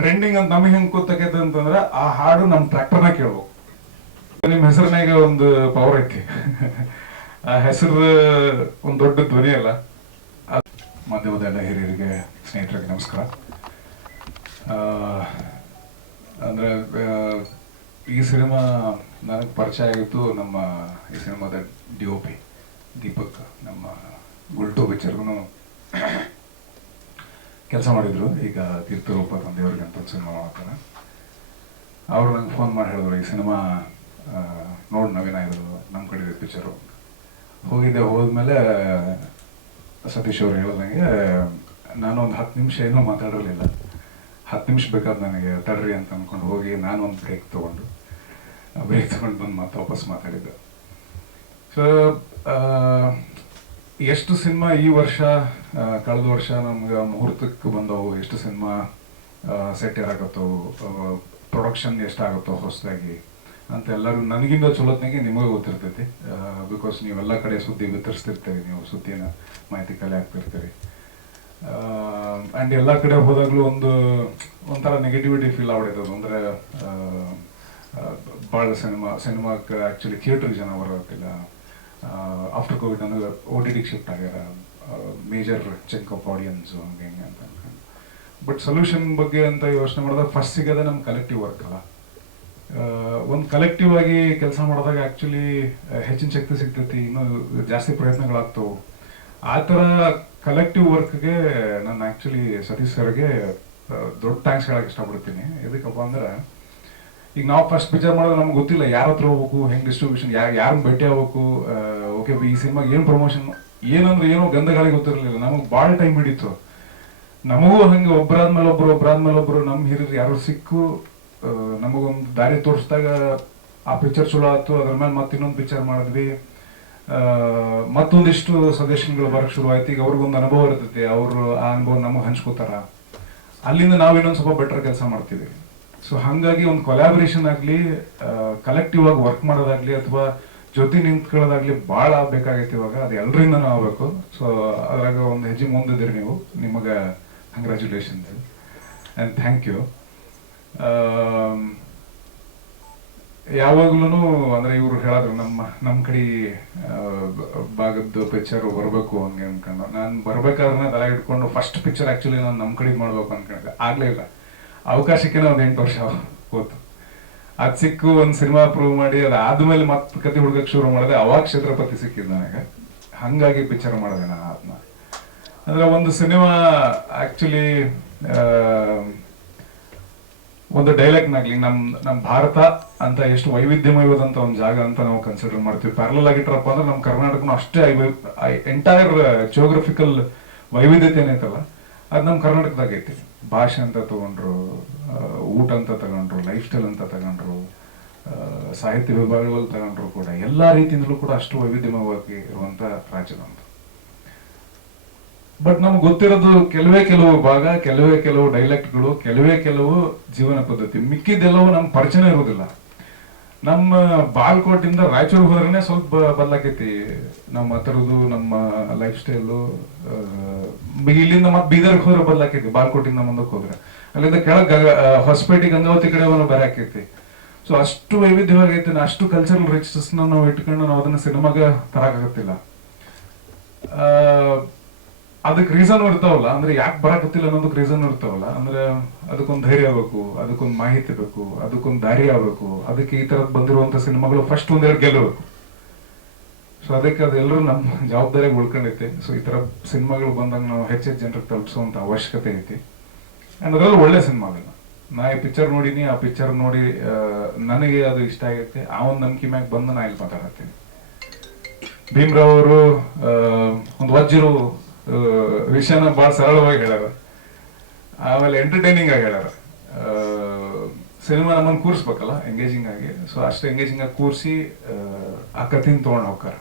Trending ಅಂತ ನಮಗೆ ಹೆಂಗ್ ಗೊತ್ತಾಗೈತೆ ಅಂತಂದ್ರೆ ಆ ಹಾಡು ನಮ್ಮ ಟ್ರ್ಯಾಕ್ಟರ್ನ ಕೇಳ್ಬೇಕು. ನಿಮ್ಮ ಹೆಸರಿನಾಗ ಒಂದು ಪವರ್ ಐತಿ. ಆ ಹೆಸರು ಒಂದು ದೊಡ್ಡ ಧ್ವನಿ ಅಲ್ಲ. ಮಾಧ್ಯಮದ ಎಲ್ಲ ಹಿರಿಯರಿಗೆ, ಸ್ನೇಹಿತರಿಗೆ ನಮಸ್ಕಾರ. ಅಂದ್ರೆ ಈ ಸಿನಿಮಾ ನನಗೆ ಪರಿಚಯ ಆಗಿತ್ತು ನಮ್ಮ ಈ ಸಿನಿಮಾದ ಡಿ ಒ ಪಿ ದೀಪಕ್, ನಮ್ಮ ಗುಲ್ಟು ಪಿಕ್ಚರ್ಗೂ ಕೆಲಸ ಮಾಡಿದ್ರು. ಈಗ ತೀರ್ಥರೂಪ ತಂದೆಯವ್ರಿಗೆ ಸಿನಿಮಾ ಮಾಡ್ತಾರೆ ಅವ್ರು ನಂಗೆ ಫೋನ್ ಮಾಡಿ ಹೇಳಿದ್ರು, ಈ ಸಿನಿಮಾ ನೋಡಿ ನವೀನ ಇದ್ರು ನಮ್ಮ ಕಡೆ ಪಿಕ್ಚರು ಹೋಗಿದ್ದೆ, ಹೋದ್ಮೇಲೆ ಸತೀಶ್ ಅವರು ಹೇಳಿದಂಗೆ ನಾನು ಒಂದು ಹತ್ತು ನಿಮಿಷ ಏನೂ ಮಾತಾಡಿರಲಿಲ್ಲ ಹತ್ತು ನಿಮಿಷ ಬೇಕಾದ ನನಗೆ ತಡ್ರಿ ಅಂತ ಅಂದ್ಕೊಂಡು ಹೋಗಿ ನಾನು ಒಂದು ಬ್ರೇಕ್ ತೊಗೊಂಡು ಬ್ರೇಕ್ ತೊಗೊಂಡು ಬಂದು ಮತ್ತೆ ವಾಪಸ್ ಮಾತಾಡಿದ್ದೆ. ಸೊ ಎಷ್ಟು ಸಿನಿಮಾ ಈ ವರ್ಷ ಕಳೆದ ವರ್ಷ ನಮ್ಗೆ ಮುಹೂರ್ತಕ್ಕೆ ಬಂದವು, ಎಷ್ಟು ಸಿನಿಮಾ ಸೆಟ್ ಇರಾಕತ್ತವು ಪ್ರೊಡಕ್ಷನ್ ಎಷ್ಟಾಗುತ್ತೋ ಹೊಸದಾಗಿ ಅಂತ ಎಲ್ಲರೂ ನನಗಿಂತ ಚಲೋತ್ನಾಗೆ ನಿಮಗೆ ಗೊತ್ತಿರ್ತೈತಿ. ಬಿಕಾಸ್ ನೀವೆಲ್ಲ ಕಡೆ ಸುದ್ದಿ ವಿತರಿಸ್ತಿರ್ತೀರಿ, ನೀವು ಸುದ್ದಿನ ಮಾಹಿತಿ ಕಲೆ ಆಗ್ತಿರ್ತೀರಿ ಆ್ಯಂಡ್ ಎಲ್ಲ ಕಡೆ ಹೋದಾಗಲೂ ಒಂದು, ಒಂಥರ ನೆಗೆಟಿವಿಟಿ ಫೀಲ್ ಆಗ್ಬಿಡೈತದು. ಅಂದರೆ ಭಾಳ ಸಿನಿಮಾ ಸಿನಿಮಾಕ್ಕೆ ಆ್ಯಕ್ಚುಲಿ ಥಿಯೇಟ್ರಿಗೆ ಜನ ಬರೋದಿಲ್ಲ. ಆಫ್ಟರ್ ಕೋವಿಡ್ ಅಂದ್ರೆ ಓ ಟಿ ಟಿಗೆ ಶಿಫ್ಟ್ ಆಗ್ಯಾರ. ಮೇಜರ್ ಚೆಕ್ ಆಫ್ ಆಡಿಯನ್ಸು ಹಂಗೆ, ಹಿಂಗೆ ಅಂತ. ಬಟ್ ಸೊಲ್ಯೂಷನ್ ಬಗ್ಗೆ ಅಂತ ಯೋಚನೆ ಮಾಡಿದಾಗ ಫಸ್ಟ್ ಸಿಗೋದೇ ನಮ್ಮ ಕಲೆಕ್ಟಿವ್ ವರ್ಕ್ ಅಲ್ಲ. ಒಂದು ಕಲೆಕ್ಟಿವ್ ಆಗಿ ಕೆಲಸ ಮಾಡಿದಾಗ ಆ್ಯಕ್ಚುಲಿ ಹೆಚ್ಚಿನ ಶಕ್ತಿ ಸಿಗ್ತೈತಿ, ಇನ್ನೂ ಜಾಸ್ತಿ ಪ್ರಯತ್ನಗಳಾಗ್ತವೆ. ಆ ಥರ ಕಲೆಕ್ಟಿವ್ ವರ್ಕ್ಗೆ ನಾನು ಆ್ಯಕ್ಚುಲಿ ಸತೀಶ್ ಸರ್ಗೆ ದೊಡ್ಡ ಥ್ಯಾಂಕ್ಸ್ ಹೇಳಕ್ಕೆ ಇಷ್ಟಪಡ್ತೀನಿ. ಎದಕ್ಕಪ್ಪ ಅಂದ್ರೆ, ಈಗ ನಾವು ಫಸ್ಟ್ ಪಿಕ್ಚರ್ ಮಾಡಿದ್ರೆ ನಮ್ಗೆ ಗೊತ್ತಿಲ್ಲ ಯಾರ ಹತ್ರ ಹೋಗ್ಬೇಕು, ಹೆಂಗೆ ಡಿಸ್ಟ್ರಿಬ್ಯೂಷನ್ ಯಾರು ಯಾರನ್ನ ಭೇಟಿ ಆಗ್ಬೇಕು ಓಕೆ ಈ ಸಿನಿಮಾಗೆ ಏನು ಪ್ರಮೋಷನ್ ಏನಂದ್ರೆ ಏನೋ ಗಂಧಗಾಳಿ ಗೊತ್ತಿರಲಿಲ್ಲ, ನಮಗೆ ಭಾಳ ಟೈಮ್ ಹಿಡಿತು. ನಮಗೂ ಹಂಗೆ ಒಬ್ಬರಾದ್ಮೇಲೆ ಒಬ್ರು ಒಬ್ಬರಾದ್ಮೇಲೆ ಒಬ್ರು ನಮ್ಮ ಹಿರಿಯರು ಯಾರು ಸಿಕ್ಕು ನಮಗೊಂದು ದಾರಿ ತೋರಿಸಿದಾಗ ಆ ಪಿಕ್ಚರ್ ಚಲೋ ಆಯ್ತು, ಅದ್ರ ಮೇಲೆ ಮತ್ತೆ ಇನ್ನೊಂದು ಪಿಕ್ಚರ್ ಮಾಡಿದ್ವಿ. ಮತ್ತೊಂದಿಷ್ಟು ಸಜೆಷನ್ಗಳು ಬರಕ್ ಶುರು ಆಯ್ತು. ಈಗ ಅವ್ರಿಗೊಂದು ಅನುಭವ ಇರ್ತೈತಿ, ಅವರು ಆ ಅನುಭವ ನಮಗೆ ಹಂಚ್ಕೋತಾರ. ಅಲ್ಲಿಂದ ನಾವು ಇನ್ನೊಂದು ಸ್ವಲ್ಪ ಬೆಟರ್ ಕೆಲಸ ಮಾಡ್ತೀವಿ ಸೊ ಹಾಗಾಗಿ ಒಂದು ಕೊಲಾಬರೇಷನ್ ಆಗಲಿ ಕಲೆಕ್ಟಿವ್ ಆಗಿ ವರ್ಕ್ ಮಾಡೋದಾಗ್ಲಿ ಅಥವಾ ಜೊತೆ ನಿಂತ್ಕೊಳ್ಳೋದಾಗ್ಲಿ ಭಾಳ ಬೇಕಾಗೈತಿ ಇವಾಗ. ಅದು ಎಲ್ಲರಿಂದನೂ ಆಗಬೇಕು. ಸೊ ಅದ್ರಾಗ ಒಂದು ಹೆಜ್ಜೆ ಮುಂದಿದ್ದೀರಿ ನೀವು. ನಿಮಗೆ ಕಂಗ್ರ್ಯಾಚುಲೇಷನ್ ಆ್ಯಂಡ್ ಥ್ಯಾಂಕ್ ಯು ಯಾವಾಗ್ಲೂ ಅಂದರೆ ಇವರು ಹೇಳಿದ್ರು, ನಮ್ಮ ನಮ್ಮ ಕಡೆ ಭಾಗದ್ದು ಪಿಕ್ಚರ್ ಬರಬೇಕು ಹಂಗೆ ಅನ್ಕೊಂಡು. ನಾನು ಬರ್ಬೇಕಾದ್ರೆ ತಲೆ ಇಟ್ಕೊಂಡು ಫಸ್ಟ್ ಪಿಕ್ಚರ್ ಆ್ಯಕ್ಚುಲಿ ನಾನು ನಮ್ಮ ಕಡೆ ಮಾಡಬೇಕು ಅನ್ಕೊಂಡೆ ಆಗಲೇ ಇಲ್ಲ. ಅವಕಾಶಕ್ಕೆ ಒಂದು ಎಂಟು ವರ್ಷ ಹೋತು. ಅದು ಸಿಕ್ಕು, ಒಂದು ಸಿನಿಮಾ ಪ್ರೂವ್ ಮಾಡಿ ಅದಾದ್ಮೇಲೆ ಮತ್ತೆ ಕತೆ ಹುಡುಗಕ್ಕೆ ಶುರು ಮಾಡಿದೆ. ಅವಾಗ ಛತ್ರಪತಿ ಸಿಕ್ಕಿದ್ದು ನನಗೆ. ಹಾಗಾಗಿ ಪಿಕ್ಚರ್ ಮಾಡಿದೆ ನಾನು ಅದನ್ನ ಅಂದ್ರೆ ಒಂದು ಸಿನಿಮಾ ಆಕ್ಚುಲಿ ಒಂದು ಡೈಲಾಗ್ನಾಗ್ಲಿ ನಮ್ ನಮ್ ಭಾರತ ಅಂತ ಎಷ್ಟು ವೈವಿಧ್ಯಮಯವಾದಂತ ಒಂದು ಜಾಗ ಅಂತ ನಾವು ಕನ್ಸಿಡರ್ ಮಾಡ್ತೀವಿ. ಪ್ಯಾರಲಲ್ ಆಗಿಟ್ರಪ್ಪ ಅಂದ್ರೆ ನಮ್ಮ ಕರ್ನಾಟಕನೂ ಅಷ್ಟೇ ಎಂಟೈರ್ ಜಿಯೋಗ್ರಫಿಕಲ್ ವೈವಿಧ್ಯತೆ ಏನೈತಲ್ಲ ಅದು ನಮ್ಮ ಕರ್ನಾಟಕದಾಗ ಐತಿ. ಭಾಷೆ ಅಂತ ತಗೊಂಡ್ರು ಊಟ ಅಂತ ತಗೊಂಡ್ರು ಲೈಫ್ ಸ್ಟೈಲ್ ಅಂತ ತಗೊಂಡ್ರು ಸಾಹಿತ್ಯ ವಿಭಾಗಗಳಲ್ಲಿ ತಗೊಂಡ್ರು ಕೂಡ ಎಲ್ಲಾ ರೀತಿಯಿಂದಲೂ ಕೂಡ ಅಷ್ಟು ವೈವಿಧ್ಯಮಯವಾಗಿ ಇರುವಂತ ರಾಜ್ಯ ನಮ್ದು. ಬಟ್ ನಮ್ಗೆ ಗೊತ್ತಿರೋದು ಕೆಲವೇ ಕೆಲವು ಭಾಗ, ಕೆಲವೇ ಕೆಲವು ಡೈಲೆಕ್ಟ್ಗಳು ಕೆಲವೇ ಕೆಲವು ಜೀವನ ಪದ್ಧತಿ. ಮಿಕ್ಕಿದ್ದೆಲ್ಲವೂ ನಮ್ಮ ಪರಿಚಯ ಇರೋದಿಲ್ಲ ನಮ್ಮ ಬಾಲ್ಕೋಟಿಂದ ರಾಯಚೂರು ಹೋದ್ರೆ ಸ್ವಲ್ಪ ಬದಲಾಕೈತಿ ನಮ್ಮ ಹತ್ರದ್ದು, ನಮ್ಮ ಲೈಫ್ ಸ್ಟೈಲು ಇಲ್ಲಿಂದ ಮತ್ತೆ ಬೀದರ್ಗೆ ಹೋದ್ರೆ ಬದಲಾಕೈತಿ ಬಾಲ್ಕೋಟಿಂದ ಮುಂದಕ್ಕೆ ಹೋದ್ರೆ. ಅಲ್ಲಿಂದ ಕೆಳಗೆ ಹೊಸಪೇಟೆ, ಗಂಗಾವತಿ ಕಡೆ ಬೇರೆ ಆಕೈತಿ. ಸೊ ಅಷ್ಟು ವೈವಿಧ್ಯವಾಗೈತಿ ಅಷ್ಟು ಕಲ್ಚರಲ್ ರಿಚಸ್ ನಾವು ಇಟ್ಕೊಂಡು ನಾವು ಅದನ್ನ ಸಿನಿಮಾಗ ತರಕಾಗತ್ತಿಲ್ಲ ಅದಕ್ಕೆ ರೀಸನ್ ಇರ್ತಾವಲ್ಲ ಅಂದ್ರೆ ಯಾಕೆ ಬರಾಕತ್ತಿಲ್ಲ ಅನ್ನೋದಕ್ಕೆ ರೀಸನ್ ಇರ್ತಾವಲ್ಲ ಅಂದ್ರೆ ಅದಕ್ಕೊಂದು ಧೈರ್ಯ ಬೇಕು ಅದಕ್ಕೊಂದು ಮಾಹಿತಿ ಬೇಕು ಅದಕ್ಕೊಂದು ದಾರಿ ಆಗ್ಬೇಕು ಅದಕ್ಕೆ ಈ ತರದ್ ಬಂದಿರುವಂತ ಸಿನಿಮಾಗಳು ಫಸ್ಟ್ ಒಂದೆರಡು ಗೆಲ್ಲಬೇಕು. ಸೊ ಅದಕ್ಕೆ ಅದೆಲ್ಲರೂ ನಮ್ಮ ಜವಾಬ್ದಾರಿ ಉಳ್ಕೊಂಡೈತೆ ಸೊ ಈ ತರ ಸಿನಿಮಾಗಳು ಬಂದಾಗ ನಾವು ಹೆಚ್ಚೆಚ್ಚು ಜನರಿಗೆ ತಲುಪಿಸುವಂತ ಅವಶ್ಯಕತೆ ಐತಿ. ಅಂಡ್ ಅದ್ರಲ್ಲಿ ಒಳ್ಳೆ ಸಿನಿಮಾಗಳು ನಾ ಈ ಪಿಕ್ಚರ್ ನೋಡಿನಿ ಆ ಪಿಕ್ಚರ್ ನೋಡಿ ನನಗೆ ಅದು ಇಷ್ಟ ಆಗೈತೆ. ಆ ಒಂದು ನಂಬಿಕೆ ಮ್ಯಾಗ ಬಂದು ನಾ ಇಲ್ಲಿ ಮಾತಾಡತ್ತೀನಿ. ಭೀಮ್ರಾವ್ ಅವರು ಒಂದು ವಜ್ಜಿರೋ ಆ, ವಿಷಯನ ಬಹಳ ಸರಳವಾಗಿ ಹೇಳ್ಯಾರ. ಆಮೇಲೆ ಎಂಟರ್ಟೈನಿಂಗ್ ಆಗಿ ಹೇಳ್ಯಾರ. ಸಿನಿಮಾ ನಮ್ಮನ್ನು ಕೂರಿಸ್ಬೇಕಲ್ಲ ಎಂಗೇಜಿಂಗ್ ಆಗಿ. ಸೊ ಅಷ್ಟು ಎಂಗೇಜಿಂಗ್ ಆಗಿ ಕೂರಿಸಿ, ಆ ಕಥೆನ ತೊಗೊಂಡು ಹೋಗ್ತಾರ.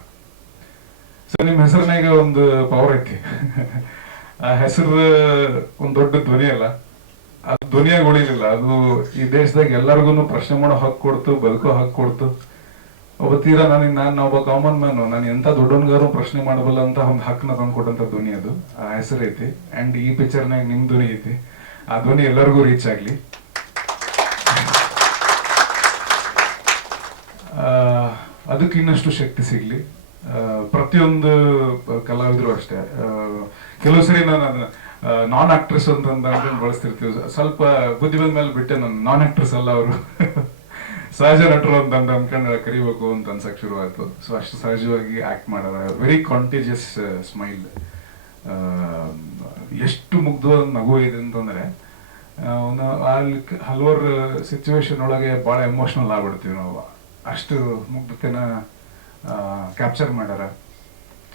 ಸೊ ನಿಮ್ಮ ಹೆಸರಿನಾಗ ಒಂದು ಪವರ್ ಐತಿ. ಆ ಹೆಸರು ಒಂದು ದೊಡ್ಡ ಧ್ವನಿ ಅಲ್ಲ. ಅದು ಧ್ವನಿಯಾಗಿ ಉಳಿಲಿಲ್ಲ. ಅದು ಈ ದೇಶದಾಗ ಎಲ್ಲರಿಗೂ ಪ್ರಶ್ನೆ ಮಾಡೋ ಹಕ್ಕು ಕೊಡ್ತು, ಬದುಕೋ ಹಕ್ಕು ಕೊಡ್ತು. ಒಬ್ಬ ತೀರಾ ನನಗೆ ನಾನು ಒಬ್ಬ ಕಾಮನ್ ಮ್ಯಾನು ನಾನು ಎಂತ ದೊಡ್ಡವನ್ಗಾರು ಪ್ರಶ್ನೆ ಮಾಡಬಲ್ಲ ಅಂತ ಒಂದು ಹಕ್ಕನ್ನ ತಂದು ಕೊಟ್ಟಂತ ಧ್ವನಿ ಅದು. ಆ ಹೆಸರು ಐತಿ. ಅಂಡ್ ಈ ಪಿಕ್ಚರ್ನಾಗ ನಿಮ್ ಧ್ವನಿ ಐತಿ. ಆ ಧ್ವನಿ ಎಲ್ಲರಿಗೂ ರೀಚ್ ಆಗಲಿ. ಅದಕ್ಕೆ ಇನ್ನಷ್ಟು ಶಕ್ತಿ ಸಿಗ್ಲಿ. ಪ್ರತಿಯೊಂದು ಕಲಾವಿದರು ಅಷ್ಟೇ. ಕೆಲವು ಸರಿ ನಾನು ನಾನ್ ಆಕ್ಟ್ರೆಸ್ ಅಂತ ಬಳಸ್ತಿರ್ತೀವಿ. ಸ್ವಲ್ಪ ಬುದ್ಧಿ ಬಂದ ಮೇಲೆ ಬಿಟ್ಟೆ ನಾನು. ನಾನ್ ಆಕ್ಟ್ರೆಸ್ ಅಲ್ಲ ಅವರು. ಸಹಜ ನಟರು ಅಂತ ಅನ್ಕೊಂಡು ಕರಿಬೇಕು ಅಂತ ಅನ್ಸಕ್ ಶುರು ಆಯ್ತು ಸೊ ಅಷ್ಟು ಸಹಜವಾಗಿ ಆಕ್ಟ್ ಮಾಡೋಣ ವೆರಿ ಕಾಂಟೇಜಿಯಸ್ ಸ್ಮೈಲ್ ಎಷ್ಟು ಮುಗ್ಧವಾದ ನಗು ಇದೆ ಅಂತಂದ್ರೆ ಒಂದು ಅಲ್ಲಿ ಹಲವಾರು ಸಿಚುವೇಶನ್ ಒಳಗೆ ಬಹಳ ಎಮೋಷನಲ್ ಆಗ್ಬಿಡ್ತೀವಿ ನಾವು. ಅಷ್ಟು ಮುಗ್ಧತೆನ ಕ್ಯಾಪ್ಚರ್ ಮಾಡ್ಯಾರ.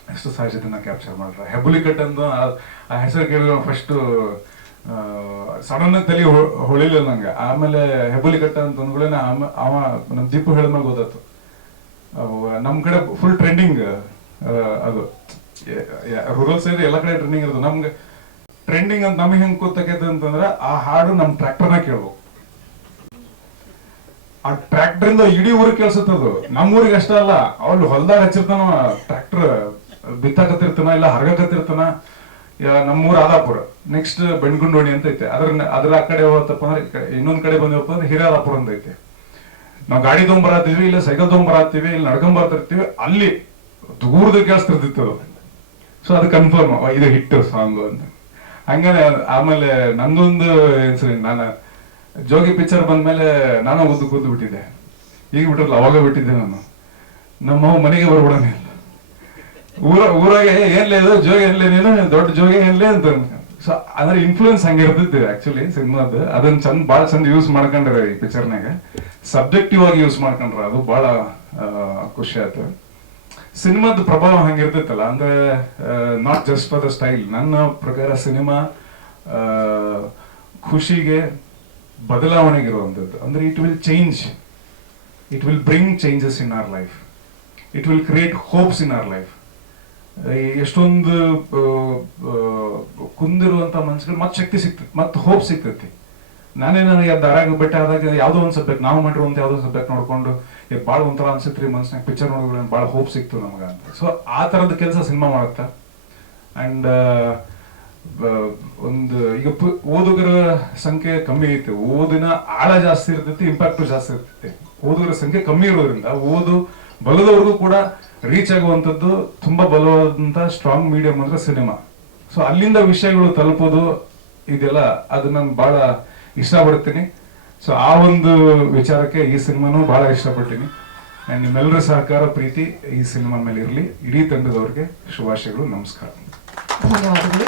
ಅಷ್ಟು ಸಹಜತೆನ ಕ್ಯಾಪ್ಚರ್ ಮಾಡ್ಯಾರ. ಹೆಬ್ಬುಲಿ ಕಟ್ ಅಂತ ಆ- ಹೆಸರು ಕೇಳಿದ್ರೆ ಫಸ್ಟ್ ಸಡನ್ ತಲೆ ಹೊಳಿಲ್ಲ ಹೊಳಿಲಿಲ್ಲ ನಂಗೆ. ಆಮೇಲೆ ಹೆಬ್ಬುಲಿ ಕಟ್ಟ ಅಂತ ಅಂದ್ಗಳೇನೆ ಅವ ನಮ್ ದೀಪು ಹೇಳಿದ್ಮೇಲೆ ಗೊತ್ತಾಯ್ತು. ನಮ್ ಕಡೆ ಫುಲ್ ಟ್ರೆಂಡಿಂಗ್ ಅದು. ರೂರಲ್ ಸೈಡ್ ಎಲ್ಲ ಕಡೆ ಟ್ರೆಂಡಿಂಗ್ ಇರೋದು ನಮ್ಗೆ ಟ್ರೆಂಡಿಂಗ್ ಅಂತ ನಮಗೆ ಹೆಂಗ್ ಗೊತ್ತಾಕೈತೆ ಅಂತಂದ್ರೆ ಆ ಹಾಡು ನಮ್ ಟ್ರ್ಯಾಕ್ಟರ್ನ ಕೇಳ್ಬೇಕು. ಆ ಟ್ರ್ಯಾಕ್ಟರ್ ಇಂದ ಇಡೀ ಊರಿಗೆ ಕೇಳಿಸುತ್ತದು ನಮ್ಮ ಊರಿಗೆ ಅಷ್ಟೇ ಅಲ್ಲ. ಅವ್ರು ಹೊಲ್ದಾಗ ಹಚ್ಚಿರ್ತಾನ ಟ್ರ್ಯಾಕ್ಟರ್ ಬಿತ್ತಾಕತ್ತಿರ್ತಾನ ಇಲ್ಲ ಹರಗಕತ್ತಿರ್ತಾನ. ನಮ್ಮೂರ ಆದಾಪುರ. ನೆಕ್ಸ್ಟ್ ಬೆಣ್ಗುಂಡೋಣಿ ಅಂತ ಐತೆ. ಅದ್ರ ಅದ್ರ ಆ ಕಡೆ ಹೋತಪ್ಪ ಅಂದ್ರೆ ಇನ್ನೊಂದ್ ಕಡೆ ಬಂದಿವಪ್ಪ ಅಂದ್ರೆ ಹಿರಾದಾಪುರ ಅಂತ ಐತೆ. ನಾವು ಗಾಡಿ ತೊಗೊಂಬರತ್ತೀವಿ ಇಲ್ಲ ಸೈಕಲ್ ತೊಗೊಂಬರತ್ತೀವಿ ಇಲ್ಲಿ ನಡ್ಕೊಂಡ್ ಬರ್ತಿರ್ತೀವಿ, ಅಲ್ಲಿ ದೂರದ ಕೇಳಿಸ್ತಿರ್ತಿತ್ತು ಅದು. ಸೊ ಅದು ಕನ್ಫರ್ಮ್ ಇದು ಹಿಟ್ ಸಾಂಗ್ ಅಂತ. ಹಂಗಾನೆ, ಆಮೇಲೆ ನಂದೊಂದು ಇನ್ಸಿಡೆಂಟ್ ನಾನು ಜೋಗಿ ಪಿಕ್ಚರ್ ಬಂದ್ಮೇಲೆ ನಾನು ಉದ್ದು ಕೂತು ಬಿಟ್ಟಿದ್ದೆ ಈಗ ಬಿಟ್ಟಿರಲ್ಲ ಅವಾಗ ಬಿಟ್ಟಿದ್ದೆ ನಾನು. ನಮ್ಮ ಮನೆಗೆ ಬರ್ಬಿಡೋಣ ಊರ, ಊರಾಗೆ ಏನ್ಲೇ ಇದು? ಜೋಗ ಏನ್ಲೇ ನೀನು? ದೊಡ್ಡ ಜೋಗ ಏನ್ಲೇ ಅಂತ. ಸೊ ಅಂದ್ರೆ ಇನ್ಫ್ಲೂಯೆನ್ಸ್ ಹಂಗಿರ್ತೈತಿ ಆಕ್ಚುಲಿ ಸಿನಿಮಾದ. ಅದನ್ನ ಚಂದ, ಭಾಳ ಚಂದ ಯೂಸ್ ಮಾಡ್ಕೊಂಡ್ರ ಈ ಪಿಕ್ಚರ್ನಾಗ ಸಬ್ಜೆಕ್ಟಿವ್ ಆಗಿ ಯೂಸ್ ಮಾಡ್ಕೊಂಡ್ರ ಅದು ಬಹಳ ಖುಷಿ ಆಯ್ತು. ಸಿನಿಮಾದ ಪ್ರಭಾವ ಹಂಗಿರ್ತೈತಲ್ಲ, ಅಂದ್ರೆ not just for the style ನನ್ನ ಪ್ರಕಾರ ಸಿನಿಮಾ ಖುಷಿಗೆ ಬದಲಾವಣೆಗಿರುವಂಥದ್ದು. ಅಂದ್ರೆ it will change it will bring changes in our life it will create hopes in our life ಎಷ್ಟೊಂದು ಕುಂದಿರುವಂತ ಮನ್ಸುಗಳು ಮತ್ತೆ ಶಕ್ತಿ ಸಿಗ್ತೈತಿ ಮತ್ತೆ ಹೋಪ್ ಸಿಗ್ತೈತಿ ನಾನೇ ನನಗೆ ದಾರಾಗ ಬೆಟ್ಟ ಆದಾಗ ಯಾವ್ದೋ ಒಂದು ಸಬ್ಜೆಕ್ಟ್ ನಾವು ಮಾಡಿರುವಂತ ಯಾವ್ದೋ ಸಬ್ಜೆಕ್ಟ್ ನೋಡ್ಕೊಂಡು ಭಾಳ ಒಂಥರ ಅನ್ಸುತ್ತೆ ಮನ್ಸ್ನಾಗ ಪಿಕ್ಚರ್ ನೋಡಿದ್ರೆ ಭಾಳ ಹೋಪ್ ಸಿಕ್ತು ನಮಗ ಅಂತ. ಸೊ ಆ ತರದ ಕೆಲಸ ಸಿನಿಮಾ ಮಾಡುತ್ತ. ಅಂಡ್ ಒಂದು, ಈಗ ಓದುಗರ ಸಂಖ್ಯೆ ಕಮ್ಮಿ ಐತೆ. ಓದಿನ ಆಳ ಜಾಸ್ತಿ ಇರ್ತೈತಿ ಇಂಪ್ಯಾಕ್ಟು ಜಾಸ್ತಿ ಇರ್ತೈತಿ. ಓದುಗರ ಸಂಖ್ಯೆ ಕಮ್ಮಿ ಇರೋದ್ರಿಂದ, ಓದು ಬಲದವ್ರಿಗೂ ಕೂಡ ರೀಚ್ ಆಗುವಂಥದ್ದು ತುಂಬಾ ಬಲವಾದಂತ ಸ್ಟ್ರಾಂಗ್ ಮೀಡಿಯಂ ಅಂದ್ರೆ ಸಿನಿಮಾ ಸೊ ಅಲ್ಲಿಂದ ವಿಷಯಗಳು ತಲುಪೋದು, ಇದೆಲ್ಲ ಅದು ನಾನು ಬಹಳ ಇಷ್ಟಪಡ್ತೀನಿ. ಸೊ ಆ ಒಂದು ವಿಚಾರಕ್ಕೆ ಈ ಸಿನಿಮಾನು ಬಹಳ ಇಷ್ಟಪಡ್ತೀನಿ. ನಿಮ್ಮೆಲ್ಲರ ಸಹಕಾರ, ಪ್ರೀತಿ ಈ ಸಿನಿಮಾ ಮೇಲೆ ಇರಲಿ ಇಡೀ ತಂಡದವ್ರಿಗೆ ಶುಭಾಶಯಗಳು, ನಮಸ್ಕಾರ. ಧನ್ಯವಾದಗಳು.